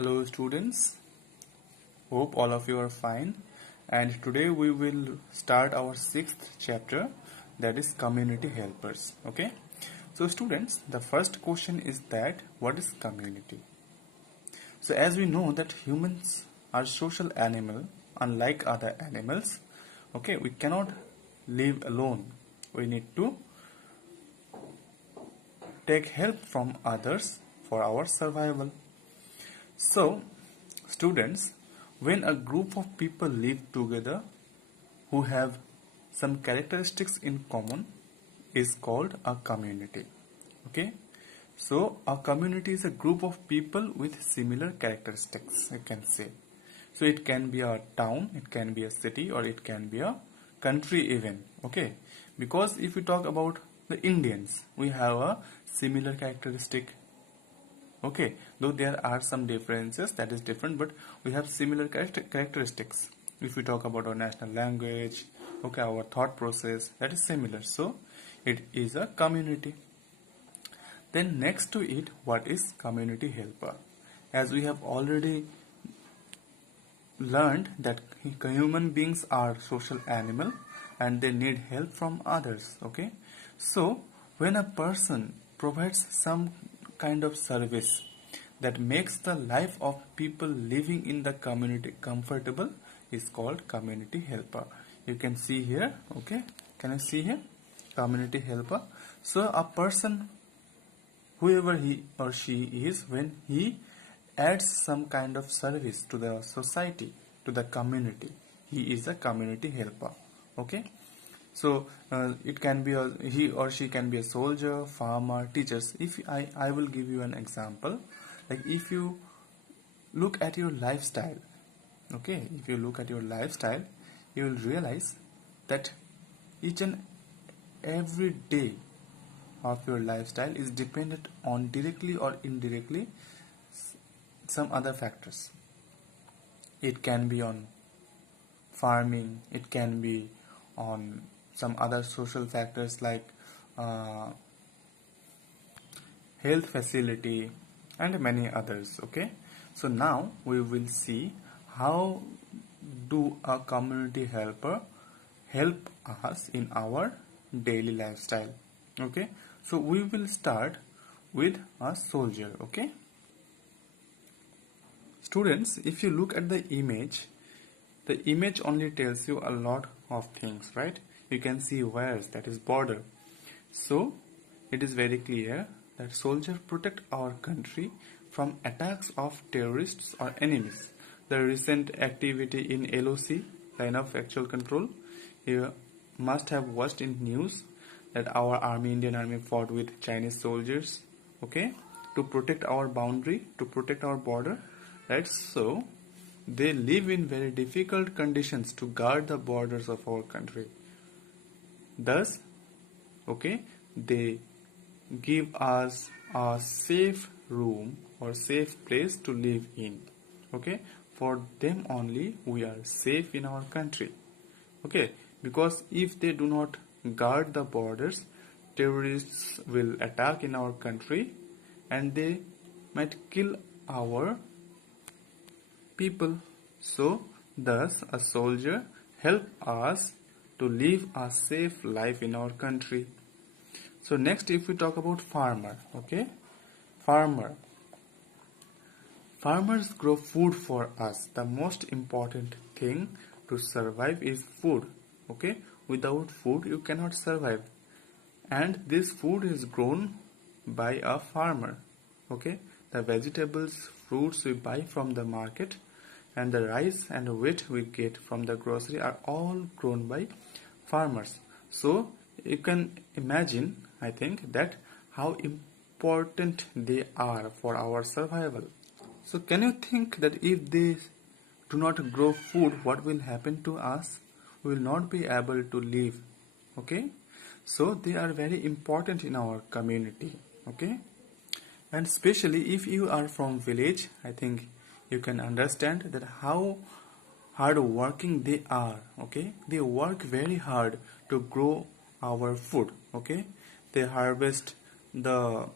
Hello students, hope all of you are fine, and today we will start our sixth chapter, that is community helpers. Okay, so students, the first question is that what is community? So as we know that humans are social animal, unlike other animals. Okay, we cannot live alone, we need to take help from others for our survival. So students, when a group of people live together who have some characteristics in common is called a community. Okay, so a community is a group of people with similar characteristics, you can say. So it can be a town, it can be a city, or it can be a country even. Okay, because if we talk about the Indians, we have a similar characteristic. Okay, though there are some differences, that is different, but we have similar characteristics. If we talk about our national language, okay, our thought process, that is similar. So it is a community. Then next to it, what is community helper? As we have already learned that human beings are social animal and they need help from others. Okay, so when a person provides some kind of service that makes the life of people living in the community comfortable is called community helper. You can see here. Okay, can you see here? Community helper. So a person, whoever he or she is, when he adds some kind of service to the society, to the community, he is a community helper. Okay, so it can be he or she can be a soldier, farmer, teachers. If I will give you an example, like if you look at your lifestyle, okay, if you look at your lifestyle, you will realize that each and every day of your lifestyle is dependent on directly or indirectly some other factors. It can be on farming, it can be on some other social factors like health facility and many others. Okay, so now we will see how do a community helper help us in our daily lifestyle. Okay, so we will start with a soldier. Okay, students, if you look at the image only tells you a lot of things, right? You can see wires, that is border. So it is very clear that soldiers protect our country from attacks of terrorists or enemies. The recent activity in LOC, line of actual control, you must have watched in news that our army, Indian army, fought with Chinese soldiers, okay, to protect our boundary, to protect our border, right? So they live in very difficult conditions to guard the borders of our country. Thus, okay, they give us a safe room or safe place to live in. Okay, for them only we are safe in our country. Okay, because if they do not guard the borders, terrorists will attack in our country and they might kill our people. So thus a soldier help us to live a safe life in our country. So next, if we talk about farmer, okay, farmers grow food for us. The most important thing to survive is food. Okay, without food you cannot survive, and this food is grown by a farmer. Okay, the vegetables, fruits we buy from the market, and the rice and wheat we get from the grocery are all grown by farmers. So you can imagine, I think, that how important they are for our survival. So can you think that if they do not grow food, what will happen to us? We will not be able to live. Okay, so they are very important in our community. Okay, and especially if you are from village, I think you can understand that how hard working they are. Okay, they work very hard to grow our food. Okay, they harvest the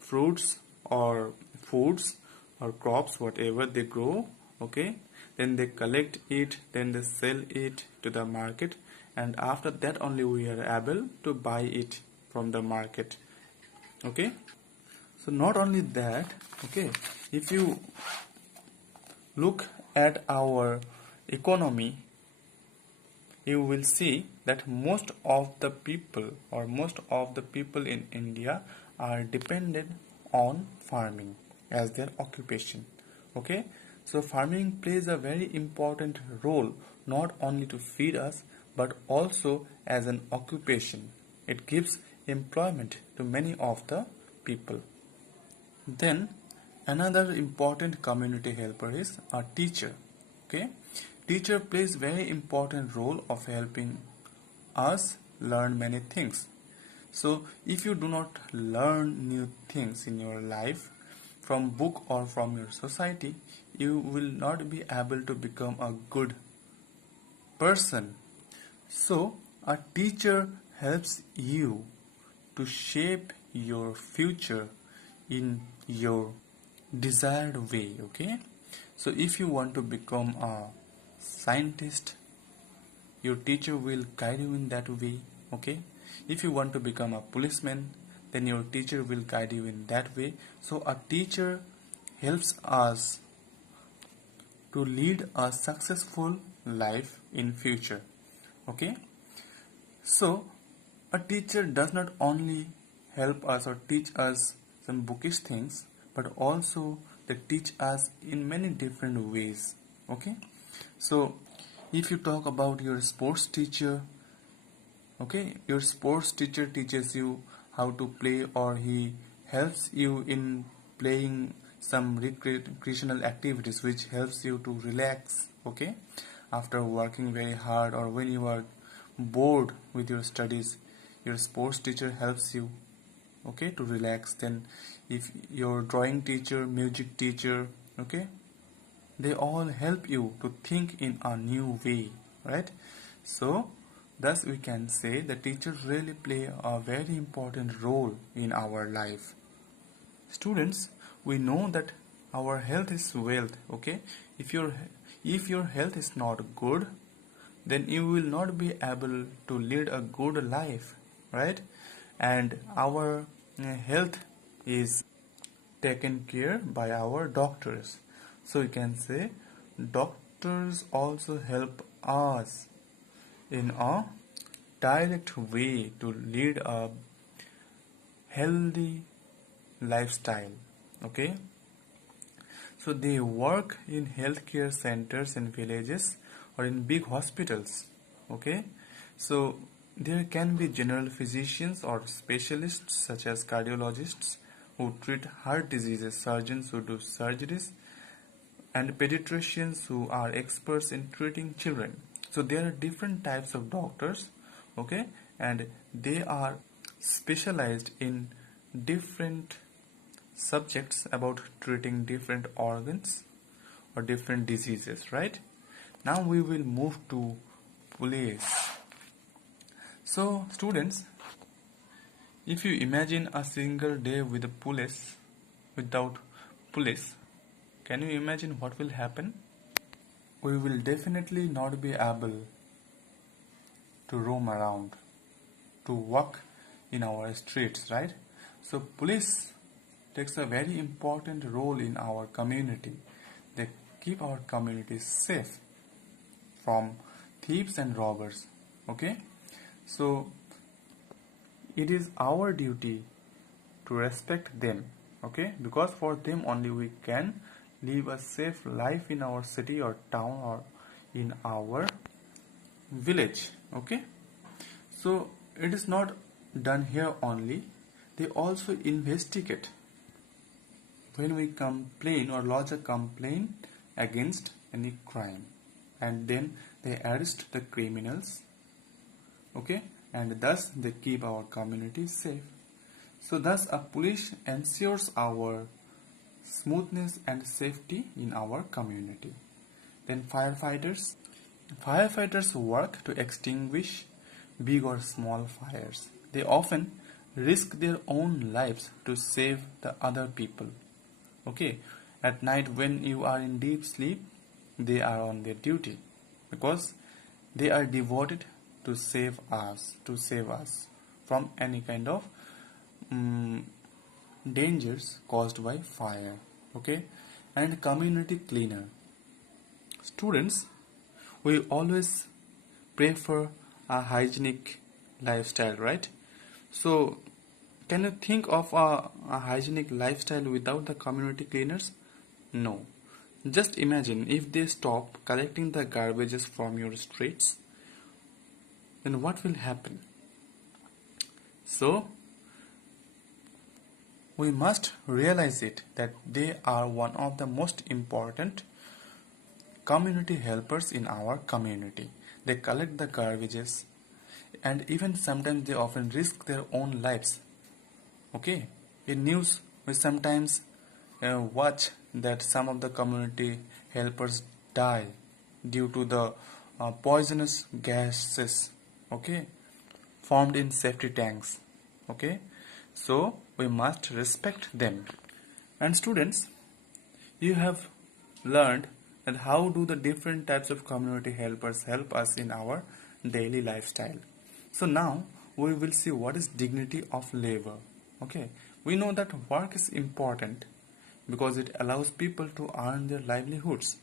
fruits or foods or crops, whatever they grow, okay, then they collect it, then they sell it to the market, and after that only we are able to buy it from the market. Okay, so not only that, okay, if you look at our economy, you will see that most of the people in India are dependent on farming as their occupation. Okay, so farming plays a very important role, not only to feed us but also as an occupation. It gives employment to many of the people. Then another important community helper is a teacher. Okay, teacher plays very important role of helping us learn many things. So if you do not learn new things in your life from book or from your society, you will not be able to become a good person. So a teacher helps you to shape your future in your desired way. Okay, so if you want to become a scientist, your teacher will guide you in that way. Okay, if you want to become a policeman, then your teacher will guide you in that way. So a teacher helps us to lead a successful life in future. Okay, so a teacher does not only help us or teach us some bookish things, but also they teach us in many different ways. Okay, so if you talk about your sports teacher, okay, your sports teacher teaches you how to play, or he helps you in playing some recreational activities which helps you to relax. Okay, after working very hard or when you are bored with your studies, your sports teacher helps you, okay, to relax. Then if your drawing teacher, music teacher, okay, they all help you to think in a new way, right? So thus we can say the teachers really play a very important role in our life. Students, we know that our health is wealth. Okay, if your health is not good, then you will not be able to lead a good life, right? And our health is taken care by our doctors. So you can say doctors also help us in a direct way to lead a healthy lifestyle. Okay, so they work in healthcare centers in villages or in big hospitals. Okay, so there can be general physicians or specialists such as cardiologists who treat heart diseases, surgeons who do surgeries, and pediatricians who are experts in treating children. So there are different types of doctors, okay, and they are specialized in different subjects about treating different organs or different diseases, right? Now we will move to police. So students, if you imagine a single day with a police, without police, can you imagine what will happen? We will definitely not be able to roam around, to walk in our streets, right? So police takes a very important role in our community. They keep our community safe from thieves and robbers. Okay, so it is our duty to respect them. Okay, because for them only we can live a safe life in our city or town or in our village. Okay, so it is not done here only, they also investigate when we complain or lodge a complaint against any crime, and then they arrest the criminals. Okay, and thus they keep our community safe. So thus a police ensures our smoothness and safety in our community. Then firefighters work to extinguish big or small fires. They often risk their own lives to save the other people. Okay, At night when you are in deep sleep, they are on their duty because they are devoted to save us from any kind of mm dangers caused by fire. Okay, and community cleaner. Students, we always prefer a hygienic lifestyle, right? So, can you think of a hygienic lifestyle without the community cleaners? No. Just imagine if they stop collecting the garbages from your streets, then what will happen? So, we must realize it that they are one of the most important community helpers in our community. They collect the garbages and even sometimes they often risk their own lives. Okay, in news we sometimes watch that some of the community helpers die due to the poisonous gases, okay, formed in safety tanks. Okay, so we must respect them. And students, you have learned that how do the different types of community helpers help us in our daily lifestyle. So now we will see what is dignity of labor. Okay, we know that work is important because it allows people to earn their livelihoods.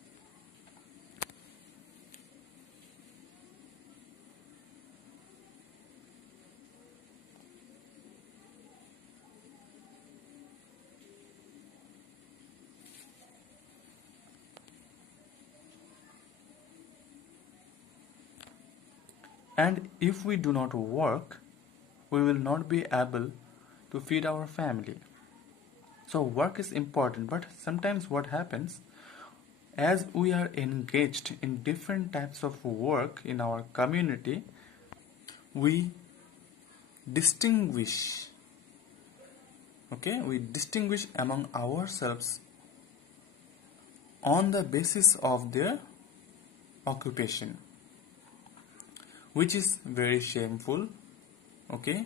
And if we do not work, we will not be able to feed our family. So work is important, but sometimes what happens, as we are engaged in different types of work in our community, we distinguish, okay, we distinguish among ourselves on the basis of their occupation, which is very shameful, okay,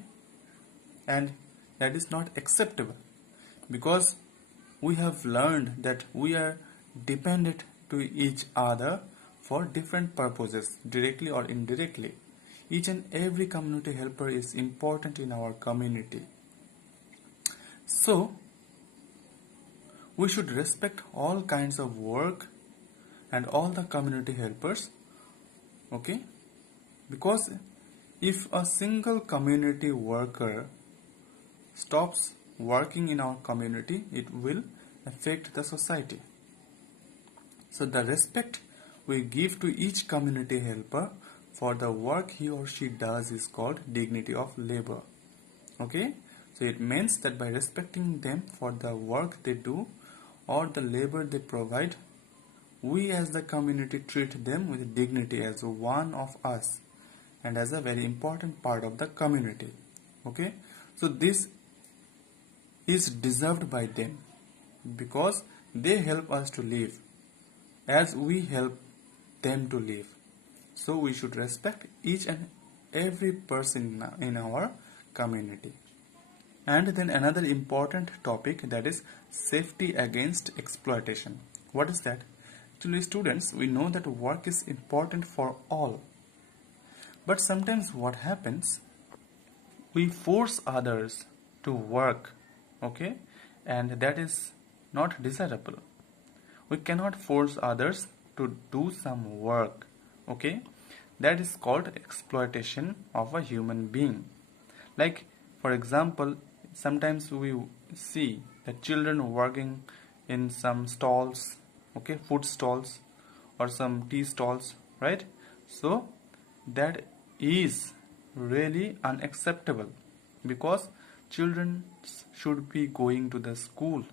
and that is not acceptable because we have learned that we are dependent to each other for different purposes, directly or indirectly. Each and every community helper is important in our community. So, we should respect all kinds of work and all the community helpers, okay? Because if a single community worker stops working in our community, it will affect the society. So the respect we give to each community helper for the work he or she does is called dignity of labor. Okay? So it means that by respecting them for the work they do or the labor they provide, we as the community treat them with dignity as one of us and as a very important part of the community. Okay? So this is deserved by them because they help us to live as we help them to live. So we should respect each and every person in our community. And then another important topic, that is safety against exploitation. What is that? Actually, students, we know that work is important for all. But sometimes what happens, we force others to work, okay, and that is not desirable. We cannot force others to do some work, okay, that is called exploitation of a human being. Like, for example, sometimes we see the children working in some stalls, okay, food stalls or some tea stalls, right? So that is really unacceptable because children should be going to the school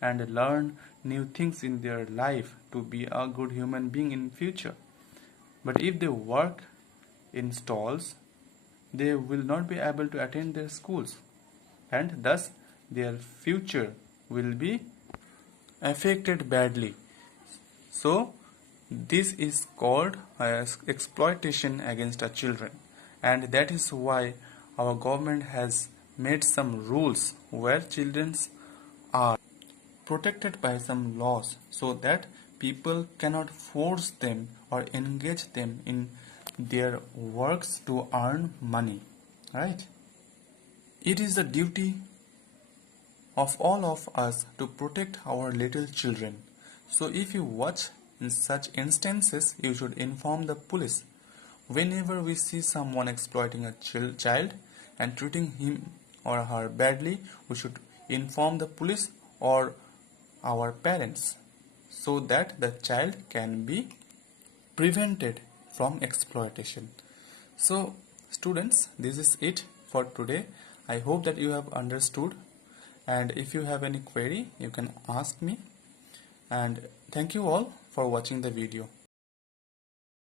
and learn new things in their life to be a good human being in future. But if they work in stalls, they will not be able to attend their schools and thus their future will be affected badly. So this is called exploitation against our children, and that is why our government has made some rules where children are protected by some laws so that people cannot force them or engage them in their works to earn money, right? It is the duty of all of us to protect our little children. So if you watch in such instances, you should inform the police. Whenever we see someone exploiting a child and treating him or her badly, we should inform the police or our parents so that the child can be prevented from exploitation. So students, this is it for today. I hope that you have understood, and if you have any query you can ask me, and thank you all for watching the video.